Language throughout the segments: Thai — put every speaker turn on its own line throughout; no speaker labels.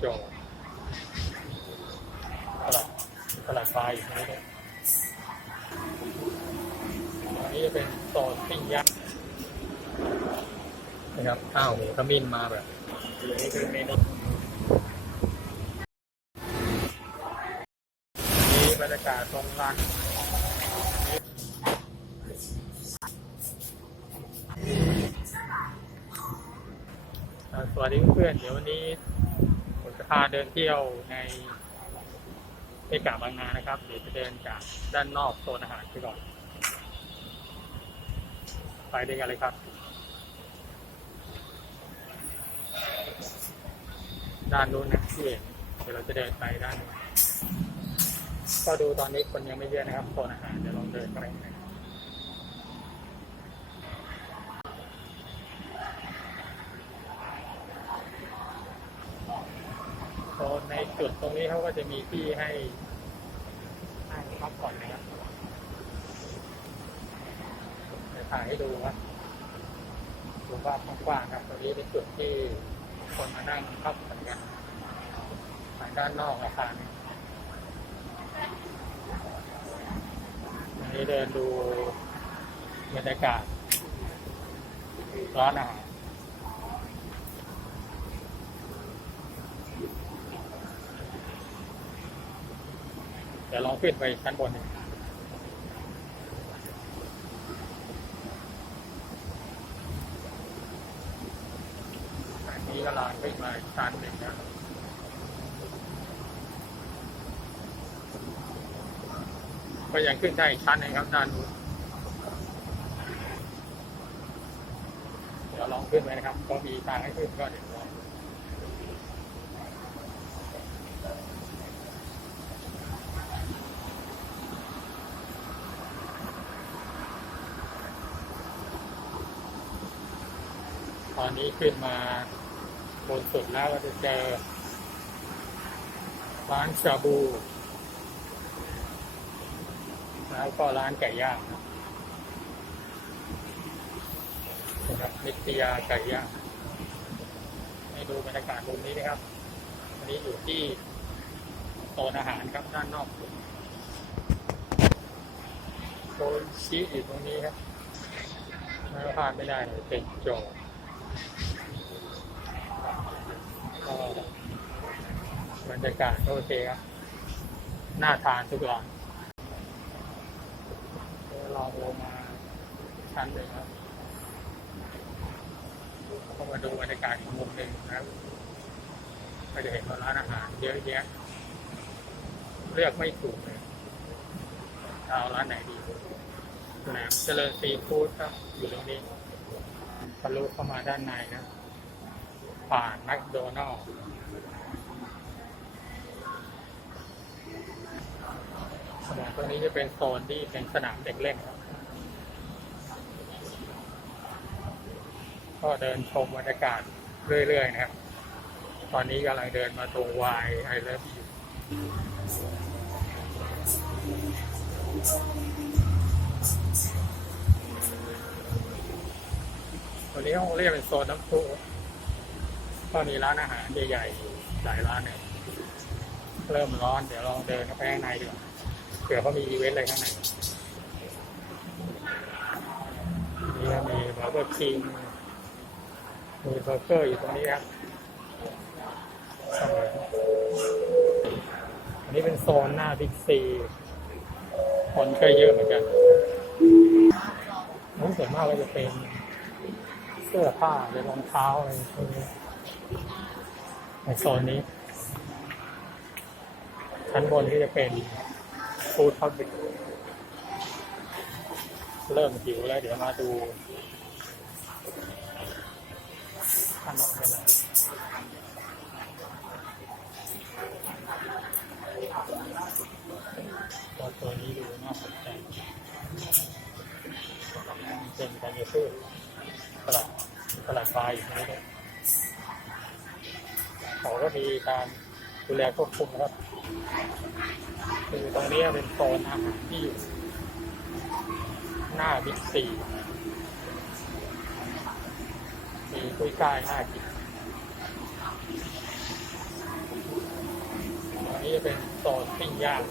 โจตลาดตลาดปลาอยู่ตรงนี้ด้วยอันนี้จะเป็นโซนปิ้งย่างนะครับข้าวหมูขมิ้นมาแบบนี่คือเมนูนี่บรรยากาศตรงร้านสวัสดีเพื่อนเดี๋ยววันนี้าเดินเที่ยวในเอกาบางนานะครับเดี๋ยวจะเดินจากด้านนอกโซนอาหารไปก่อน ไปด้วยกันเลยครับ ด้านนู้นนะที่เห็นเดี๋ยวเราจะเดินไปด้านนู้นก็ดูตอนนี้คนยังไม่เยอะนะครับโซนอาหารเดี๋ยวลองเดินไปนะครับ โซนในจุดตรง นี้เขาก็จะมีที่ให้นั่งพักผ่อนนะครับเดี๋ยวถ่ายให้ดูครับดูภากว้างๆครับตรงนี้เป็นจุดที่คนมานั่งพักผ่อนกันทางด้านนอกอาคารนนี้เดินดูบรรยากาศร้านอาหาร เดี๋ยวลองขึ้นไปชั้นบนหนึ่งนี้ก็ลางขึ้นมาชั้นหนึ่งนะก็ยังขึ้นได้ชั้นหนึงครับด้านนู้นเดี๋ยวลองขึ้นไปนะครับ ก็มีทางให้ขึ้นก็เดี๋ยว ตอนนี้ขึ้นมาบนสุดแล้วเราจะเจอร้านชาบู แล้วก็ร้านไก่ย่างนะนะครับนิตยาไก่ย่างให้ดูบรรยากาศมุมนี้นะครับอันนี้อยู่ที่โซนอาหารครับด้านนอกสุดโซนชีสอยู่ตรงนี้ครับไม่พลาดไม่ได้เป็นโจบ รรยากาศก็โอเคครับ น่าทานทุกร้านเดี๋ยวลองลงมาชั้นหนึ่งครับก็มาดูบรรยากาศอีกมุมหนึ่งนะครับก็จะเห็นว่าร้านอาหารเยอะแยะ เลือกไม่ถูกเลยเอาร้านไหนดีแหนมเจริญซีฟู้ดครับ อยู่ตรงนี้ทะลุเข้ามาด้านในนะ ผ่านแมคโดนัลล์ ตรงนี้จะเป็นโซนที่เป็นสนามเด็กเล่นครับก็เดินชมบรรยากาศเรื่อยๆนะครับ ตอนนี้กำลังเดินมาตรงวายไอเลิฟอยู่ตัวนี้เขาเรียกเป็นโซนน้ำพุก็มีร้านอาหารใหญ่ๆหลายร้านเนี่ยเริ่มร้อน เดี๋ยวลองเดินเข้าไปข้างในดีกว่า เผื่อเขามีอีเวนต์อะไรข้างในนี่มีบาร์เบอร์คิงมีเบอร์เกอร์อยู่ตรงนี้ครับอันนี้เป็นโซนหน้าบิ๊กซีคนก็เยอะเหมือนกันน้องส่วนมากก็จะเป็นเสื้อผ้าหรือรองเท้าอะไรพวกนี้ในโซนนี้ ชั้นบนที่จะเป็น ฟู้ดพับบิกเริ่มหิวแล้ว เดี๋ยวมาดูขนมกันเลยตัวตัวนี้ดูน่าสนใจเป็นการเยพืชตลาดตลาดปลาอยู่ตรงนี้ด้วยเขาก็มีการดูแลควบคุมนะครับ คือตรงนี้เป็นโซนอาหารที่อยู่หน้าบิ๊กซีมีกุ้ยช่ายน่ากินนี้จะเป็นโซนปิ้งย่าง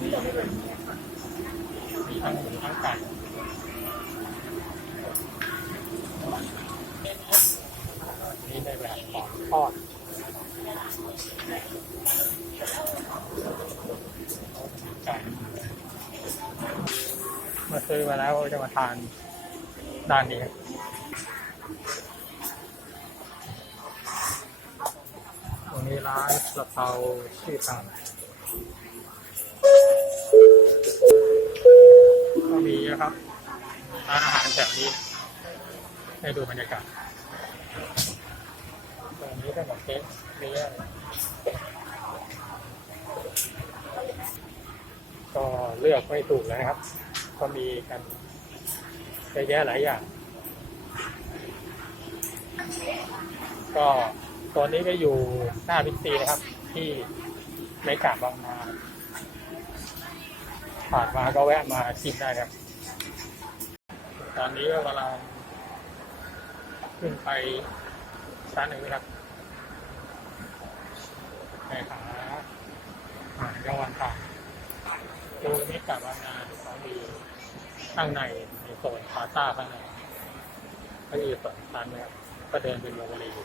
มีทั้งหมูทั้งไก่นี่ในแบบของ ทอดมาซื้อมาแล้วจะมาทานด้านนี้ตรงนี้ร้านกระเพราชื่อตามก็มีนะครับร้านอาหารแถวนี้ให้ดูบรรยากาศ นี้เป็นแบบเค้กเยอะเลยก็เลือกไม่ถูกเลยนะครับ ก็มีกันเยอะแยะหลายอย่าง ก็ตอนนี้ก็อยู่หน้าบิ๊กซีนะครับ ที่ในกาบบางนาผ่านมาก็แวะมาชิมได้ครับ ตอนนี้ก็กำลังขึ้นไปชั้นหนึ่งนะครับ ไปหาหารกลาวันต่างดูนี่กาบบางนาเขามีข้างในในโซนพาซ่าข้างในก็อยู่สองชั้นนะครับก็เดินเป็นโมเดล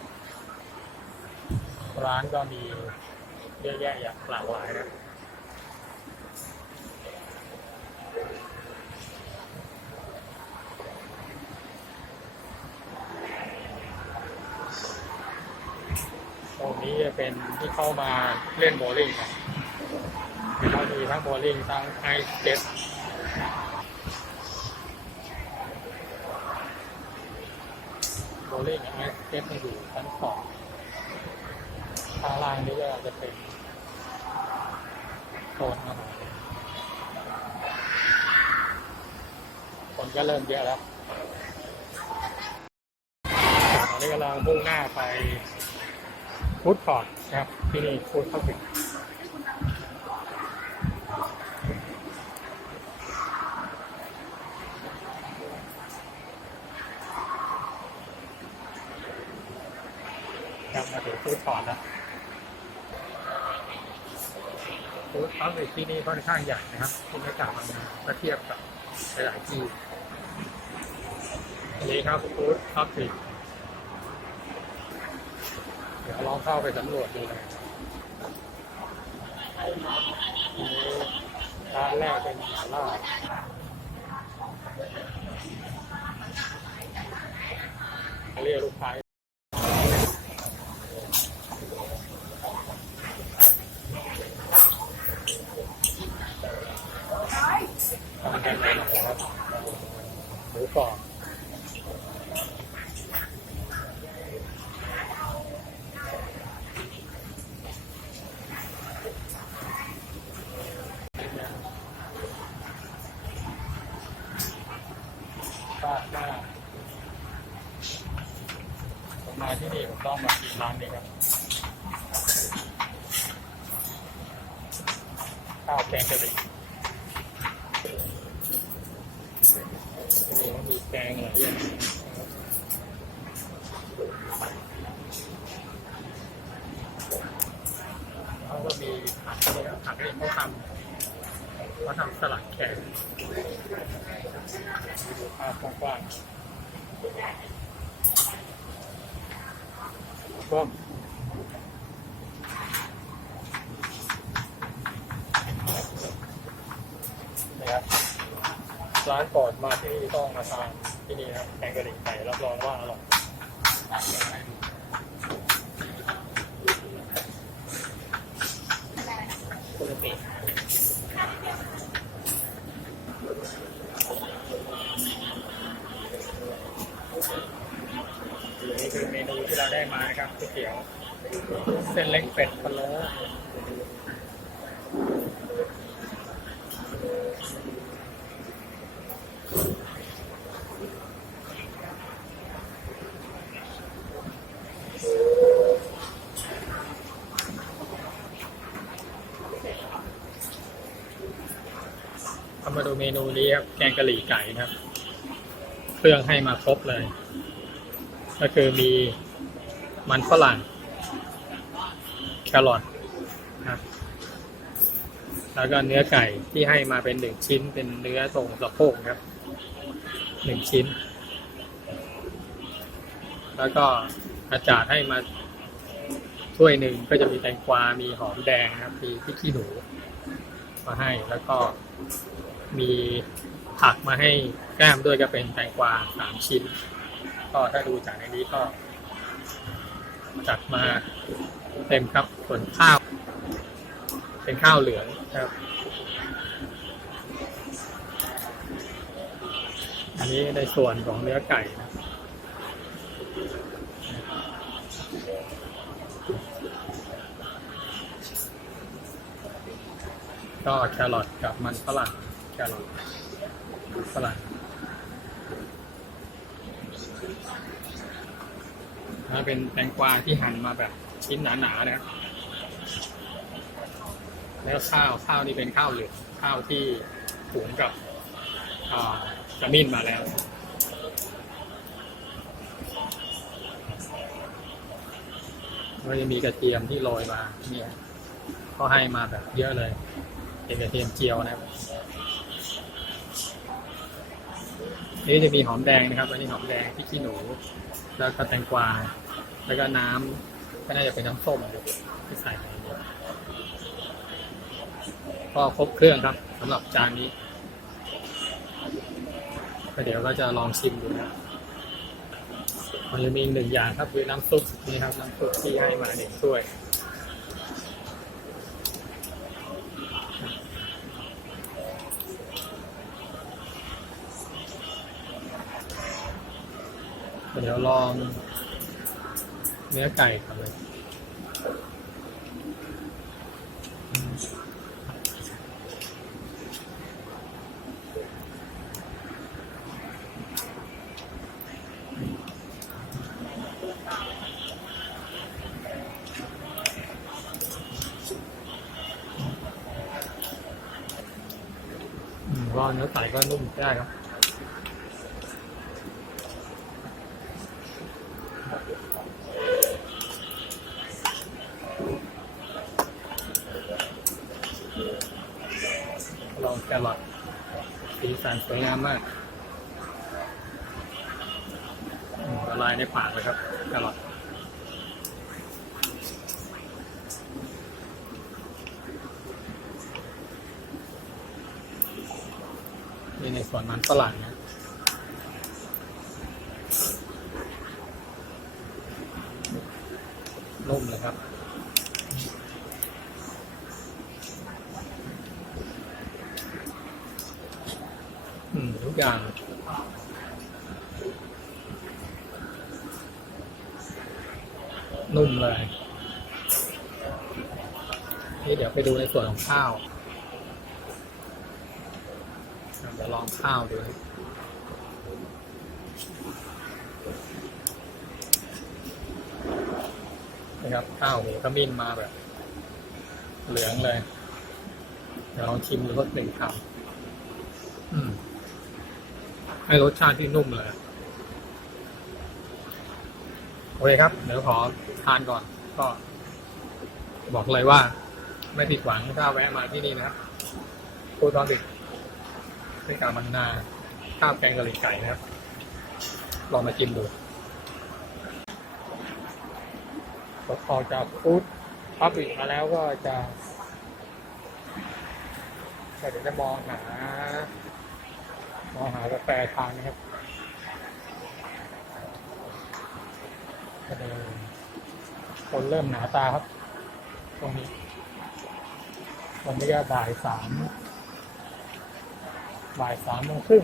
ร้านก็มีเยอะแยะอย่างหลากหลายนะตรง นี้จะเป็นที่เข้ามาเล่นโบลิ่งครับก็มีทั้งโบลิ่งทั้งไอสเก็ตโบลิ่งไอสเก็ตมันอยู่ชั้นสองข้างล่างนี้ก็จะเป็นโซนอาหารคนก็เริ่มเยอะแล้วตอนนี้กำลังมุ่งหน้าไป ฟู้ดคอร์ทนะครับที่นี่ฟู้ดเข้าถึงครับมาถึงฟู้ดคอร์ทแล้วฟู้ดทรัคที่นี่ค่อนข้างใหญ่นะครับที่ไม่กล่าวมาถ้าเทียบกับหลายๆที่อันนี้ครับฟู้ดทรัคเดี๋ยวลองเข้าไปสำรวจดูเลยอันะร้านแรกเป็นหมาล่าเรียกลูกค้าทำกันเลยนะครับหมูกรอบป้าป้า ผมมาที่นี่ผมต้องมากินร้านนี้ครับข้าวแกงกะหรี่นี่มีแกงหลายอย่างเขาก็มีผักเนี่ยผักเองเขาทำเขาทำสลัดแขกดูภาพกว้างๆ ร่วมนะครับร้านปอดมาที่นี่ต้องมาทานที่นี่นะครับแกงกะหรี่ไก่รับรองว่าอร่อยปกตินี่คือเมนูที่เราได้มานะครับก๋วยเตี๋ยว เส้นเล็กเป็ดพะโล้เอามาดูเมนูนี้ครับแกงกะหรี่ไก่นะครับ เครื่องให้มาครบเลย ก็คือมี มันฝรั่ง แครอทนะครับแล้วก็เนื้อไก่ที่ให้มาเป็นหนึ่งชิ้น เป็นเนื้อตรงสะโพกครับหนึ่งชิ้น แล้วก็อาจารย์ให้มาถ้วยหนึ่งก็จะมีแตงกวา มีหอมแดงนะครับ มีพริกขี้หนูมาให้ แล้วก็มีผักมาให้แก้มด้วยก็เป็นแตงกวาสามชิ้น ก็ถ้าดูจากในนี้ก็ จัดมาเต็มครับส่วนข้าว เป็นข้าวเหลืองครับ อันนี้ในส่วนของเนื้อไก่นะก็แครอทกับมันฝรั่งแครอทฝรั่ง แล้วเป็นแตงกวาที่หั่นมาแบบชิ้นหนาๆนะครับแล้วข้าวข้าวนี่เป็นข้าวเหลืองข้าวที่หุงกับอ่าขมิ้นมาแล้วก็จะมีกระเทียมที่โรยมาเนี่ยก็ให้มาแบบเยอะเลย เป็นกระเทียมเจียวนะครับ นี่จะมีหอมแดงนะครับ อันนี้หอมแดงพริกขี้หนู แล้วก็แตงกวา แล้วก็น้ำก็น่าจะเป็นน้ำส้มที่ใส่ไปก็ครบเครื่องครับสำหรับจานนี้ก็เดี๋ยวก็จะลองชิมดูนะครับมันจะมีหนึ่งอย่างครับคือน้ำซุปนี่ครับน้ำซุปที่ให้มาหนึ่งถ้วย เดี๋ยวลองเนื้อไก่ครับเลยอืมว่าเนื้อไก่ก็นุ่มได้ครับ สีสันสวยงามมากละลายในปากเลยครับกรอทนี่ในส่วนมันฝรั่งนะนุ่มเลยครับ อืมทุกอย่าง นุ่มเลยนี่เดี๋ยวไปดูในส่วนของข้าวเดี๋ยวลองข้าวดูนะครับข้าวหมูขมิ้นมาแบบ เหลืองเลย เดี๋ยวลองชิมดูรสหนึ่งคำอืมให้รสชาติที่นุ่มเลย โอเคครับ เดี๋ยวขอทานก่อน ก็ บอกเลยว่า ไม่ผิดหวังถ้าแวะมาที่นี่นะครับปูตอนดึกที่กามันนาข้าวแกงกะหรี่ไก่นะครับ ลองมาชิมดูพออกจากฟู้ดพับบิกมาแล้วก็จะก็เดี๋ยวจะมองหามองหากาแฟทานนะครับก็เลย คนเริ่มหนาตาครับ ตรงนี้วันนี้ก็บ่ายสามบ่ายสามโมงครึ่ง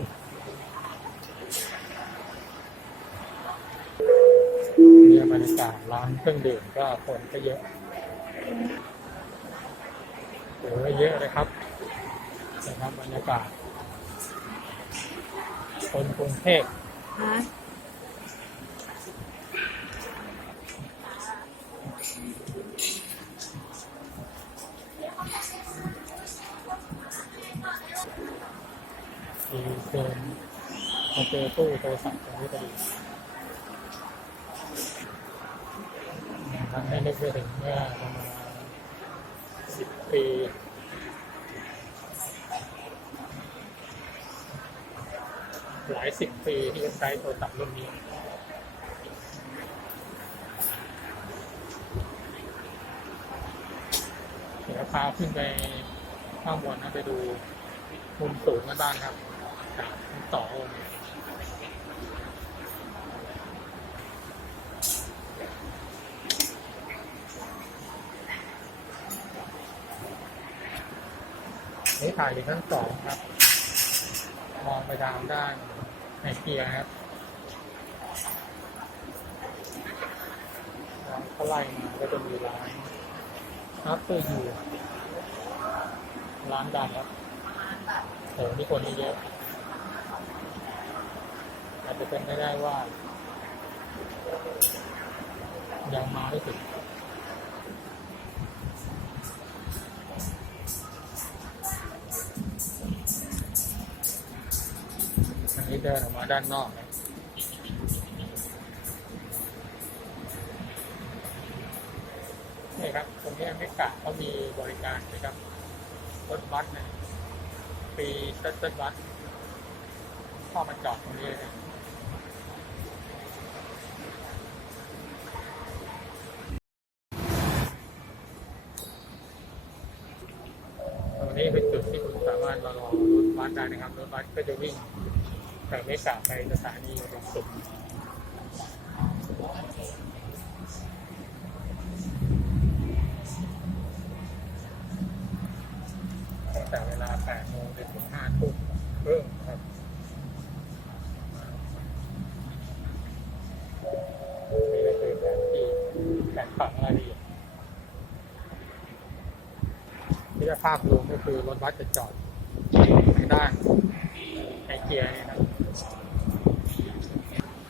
เนี่ยบรรยากาศร้านเครื่องดื่มก็คนก็เยอะโอ้ยเยอะเลยครับนะครับบรรยากาศคนกรุงเทพ มาเจอตู้โทรศัพท์ตรงนี้พอดีไปถึงเมื่อประมาณสิบปีหลายสิบปีที่ใช้โทรศัพท์รุ่นนี้เดี๋ยวพาขึ้นไปข้างบนนะไปดูมุมสูงกันบ้างครับจากต่อองค์ นี่ถ่ายอยู่ชั้นสองครับ มองไปทางด้านในเกียครับแล้วก็ไล่มาก็จะมีร้านนับตัวอยู่ร้านดังครับแต่วันนี้คนนี้เยอะอาจจะเป็นไม่ได้ว่ายังมาไม่ถึง ด้านนอกนี่ครับตรงนี้ไม่กะเขามีบริการนะครับรถบัสเนี่ยปีเซ็ตเซ็ตบัสเข้ามาจอดตรงนี้เลยนะตรงนี้เป็นจุดที่คุณสามารถมารอรถบัสได้นะครับรถบัสก็จะวิ่ง จากเมกะไปสถานีลงสุดตั้งแต่เวลา8โมงจนถึง5ทุ่มครึ่งครับนี่ก็คือแผนที่แผนผังรายละเอียดที่จะภาพรวมก็คือรถบัสจะจอดทางด้าน เกียร์นี่ครับ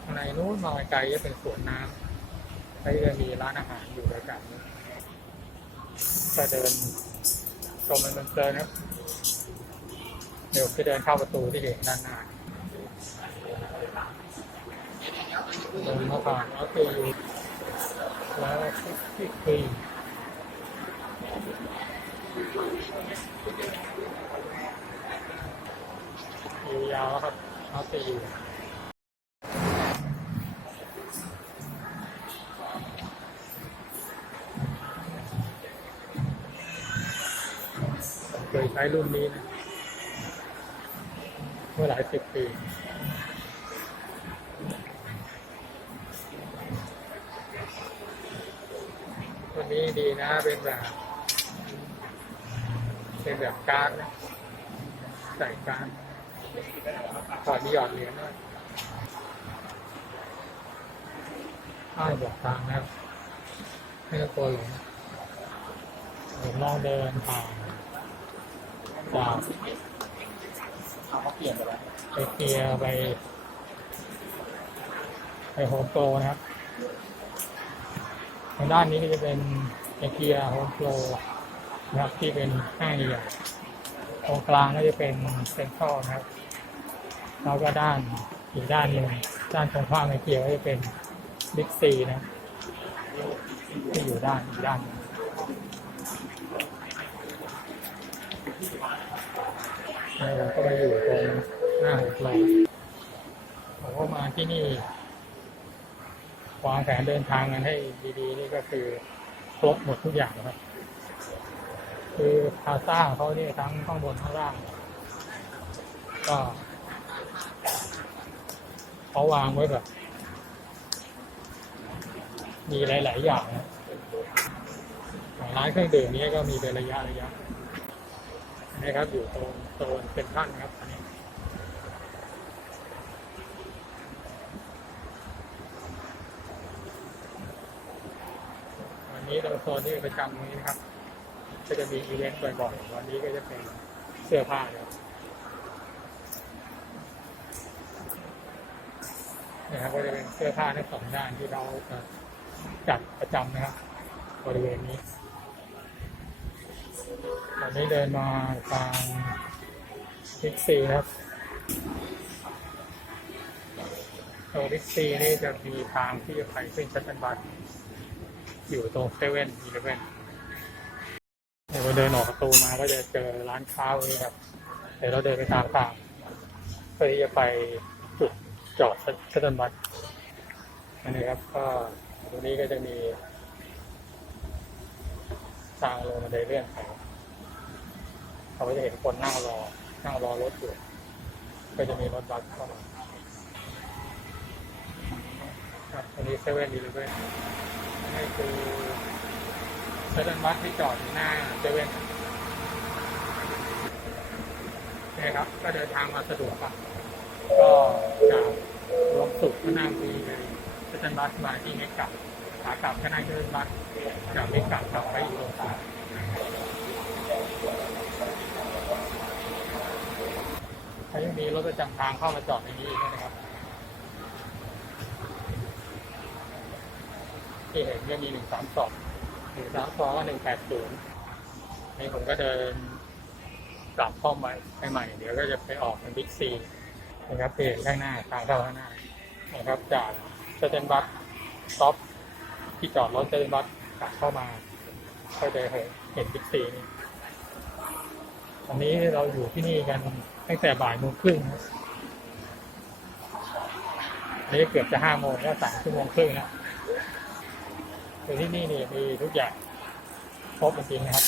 ข้างในนู้นมองไกลจะเป็นสวนน้ำแล้วจะมีร้านอาหารอยู่ด้วยกันก็เดินชมมันเพลินครับ เดี๋ยวจะเดินเข้าประตูที่เห็นด้านหน้าเดินเข้าผ่านแล้วคือแล้วที่ครีม อยู่ยาวครับเอาตีอยู่เคยใช้รุ่นนี้นะ เมื่อหลายสิบปีตัวนี้ดีนะเป็นแบบ เป็นแบบการ์ดนะใส่การ ถอดมีหยอดเหรียญด้วยป้ายบอกทางนะครับไม่ต้องกลัวหลงผมลองเดินผ่านจาก
เขาเปลี่ยนไปแล้ว
ไปเกียร์ไป ไปโฮมโปรนะครับ ทางด้านนี้ก็จะเป็นเอเกียโฮมโปรนะครับที่เป็นห้างใหญ่ตรงกลางก็จะเป็นเซ็นทรัลนะครับ แล้วก็ด้านอีกด้านหนึ่งด้านตรงข้ามเอเกียก็จะเป็นบิ๊กซีนะที่อยู่ด้านอีกด้านนึ่งเราก็มาอยู่ตรงหน้าโฮมโปรผมก็มาที่นี่วางแผนเดินทางกันให้ดีๆ นี่ก็คือครบหมดทุกอย่างครับคือพาซ่าเขาเนี่ยทั้งข้างบนข้างล่าง ก็ เขาวางไว้แบบ มีหลาย ๆ อย่างนะของร้านเครื่องดื่มนี้ก็มีเป็นระยะระยะนะครับ อยู่ตรงโซนเป็นท่านครับอันนี้วันนี้ตรงโซนที่ประจำนี้นะครับ ก็จะมีอีเวนต์บ่อยๆวันนี้ก็จะเป็นเสื้อผ้าครับ นะครับก็จะเป็นเสื้อผ้าทั้งสองด้านที่เราจะจัดประจำนะครับบริเวณนี้ตอนนี้เดินมาทางบิ๊กซีครับตัวบิ๊กซีนี่จะมีทางที่จะไปขึ้นชัตเตอร์บัสอยู่ตรงเซเว่นอีเลเว่นเดี๋ยวเดินออกประตูมาก็จะเจอร้านค้าตรงนี้ครับ เดี๋ยวเราเดินไปตามทางเพื่อที่จะไป จุดจอดสถานบัสอันนี้ครับก็ตรงนี้ก็จะมีทางลงบันไดเลื่อนไปเขาก็จะเห็นคนนั่งรอ นั่งรอรถอยู่ก็จะมีรถบัสเข้ามาครับอันนี้เซเว่นดีเลยเว้ยนี่คือเซเว่นบัสที่จอดอยู่หน้าเซเว่นนี่ครับ ก็เดินทางมาสะดวกครับก็จาก รวมสุขก็นั่งมีเลยเซเว่นบัสมาที่เมกะขากลับก็นั่งเดินบัสจากเมกะกลับไปอยู่โรงพยาบาลเขายังมีรถประจำทางเข้ามาจอดในนี้นะครับที่เห็นก็มีหนึ่งสามสองหนึ่งสามสองหนึ่งแปดศูนย์นี่ผมก็เดินกลับเข้ามาไปใหม่ เดี๋ยวก็จะไปออกเป็นบิ๊กซี นะครับที่เห็นข้างหน้าทางเข้าข้างหน้านะครับ จากสเตนบัสต็อปที่จอดรถสเตนบัสกลับเข้ามาก็จะเห็นบิ๊กซีนี่วันนี้เราอยู่ที่นี่กันตั้งแต่บ่ายโมงครึ่งนะอันนี้เกือบจะห้าโมงก็สามชั่วโมงครึ่งนะคือที่นี่นี่มีทุกอย่างครบจริงๆนะครับ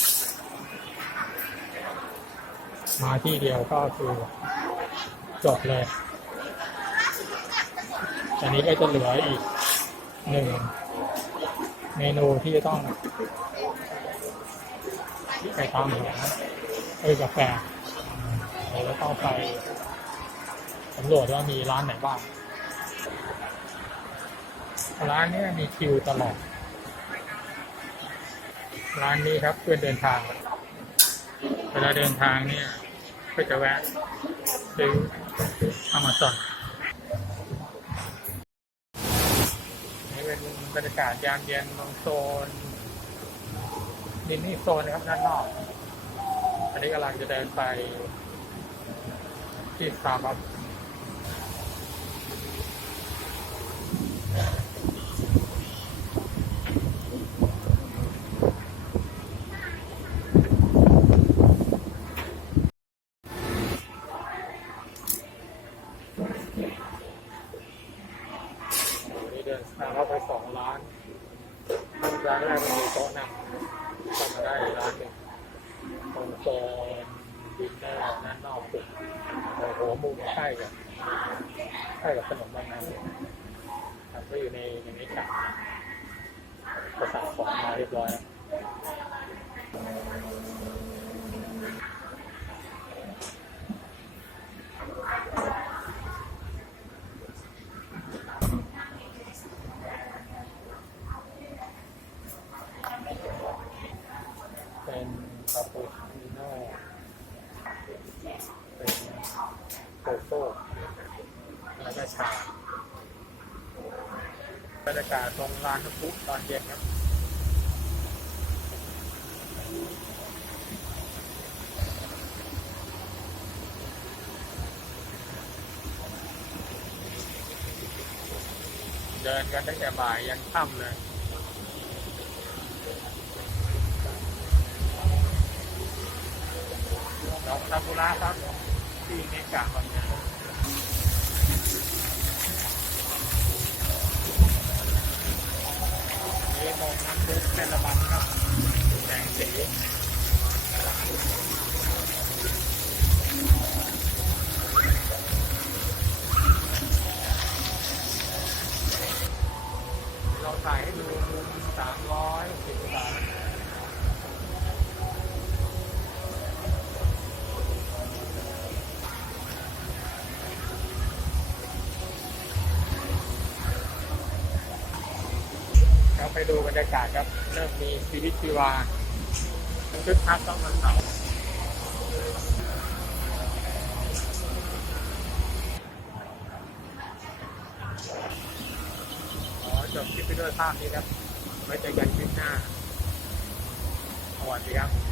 มาที่เดียวก็คือ จบเลยอันนี้ก็จะเหลืออีกหนึ่งเมนูที่จะต้องไปตามหาเอ้ยกาแฟเดี๋ยวเราต้องไปสำรวจว่ามีร้านไหนบ้าง ร้านนี้มีคิวตลอด ร้านนี้ครับเพื่อนเดินทาง เวลาเดินทางเนี่ยก็จะแวะซื้อ อมาซอนนี่เป็นบรรยากาศยามเย็นตรงโซนดินนี่โซนนะครับด้านนอก อันนี้กำลังจะเดินไปที่สตาร์บัค วันนี้เดินทางเข้าไปสองร้านร้านแรกมันมีโต๊ะนั่งทำมาได้ร้านหนึ่งตรงโซนดินเนอร์ด้านนอกสุดโอ้โหมุมใกล้กับใกล้กับขนมบางนาเลยครับก็อยู่ในในนี้กะประสานของมาเรียบร้อยแล้วเป็นคาปูชิโน่เป็นโกโก้แล้วก็ชาบรรยาศตรงร้านน้ำพุตอนเย็นครับเดินกันตั้งแต่บ่ายยันค่ำเลยดอกซากุระครับที่เมกะบางนา มองน้ำพุแม่ละบันครับแสงสีเราใส่ให้ดูมุม300 ไปดูบรรยากาศครับเริ่มมีชีวิตชีวาคึกคักต้องมันเสาจบคลิปไปด้วยภาพนี้ครับ ไว้เจอกันคลิปหน้าสวัสดีครับ